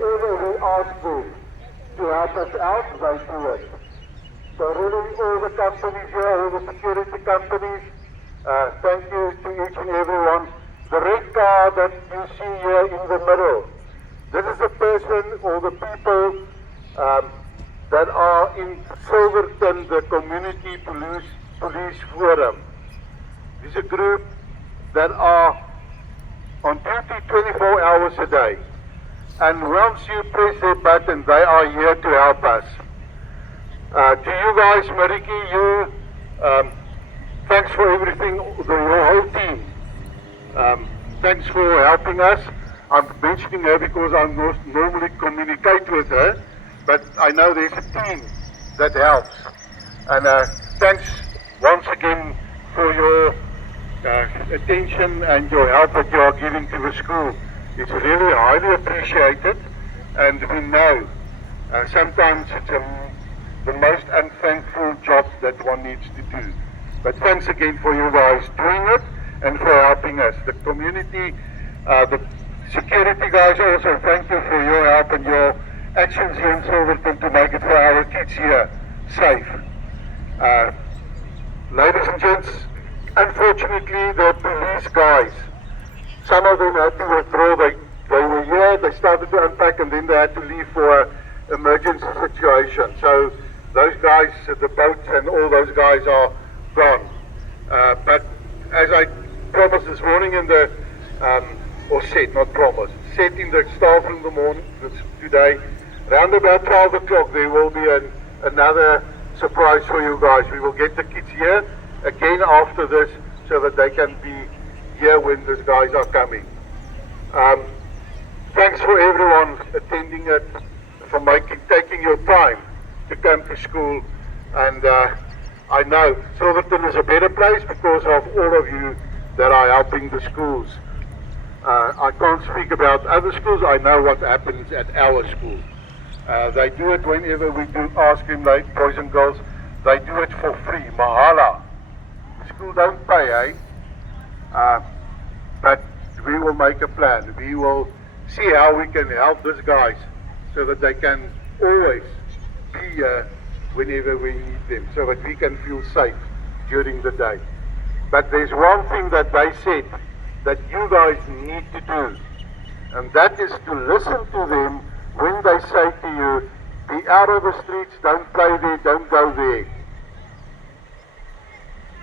whenever we ask them to help us out, they do it. So really all the companies here, all the security companies, thank you to each and every one. The red car that you see here in the middle, this is the person or the people that are in Silverton, the Community Police Forum. This is a group that are on duty 24 hours a day. And once you press their button, they are here to help us. To you guys, Mariki, you, thanks for everything, your whole team. Thanks for helping us. I'm mentioning her because I normally communicate with her, but I know there's a team that helps. And thanks once again for your attention and your help that you are giving to the school. It's really highly appreciated, and we know sometimes it's the most unthankful job that one needs to do. But thanks again for you guys doing it and for helping us. The community, the security guys also, thank you for your help and your actions here in Silverton to make it for our kids here safe. Ladies and gents, unfortunately the police guys, some of them had to withdraw. They were here, they started to unpack, and then they had to leave for an emergency situation. So those guys, the boats and all those guys are gone. But as I promised this morning in the, or said, not promised, said in the staff room the morning, today, around about 12 o'clock there will be another surprise for you guys. We will get the kids here again after this so that they can be here when these guys are coming. Thanks for everyone attending it, for taking your time to come to school. And I know Silverton is a better place because of all of you that are helping the schools. I can't speak about other schools. I know what happens at our school. They do it whenever we do ask them, like boys and girls, they do it for free, mahala. The school don't pay, but we will make a plan. We will see how we can help these guys so that they can always be here whenever we need them, so that we can feel safe during the day. But there's one thing that they said that you guys need to do, and that is to listen to them when they say to you, be out of the streets, don't play there, don't go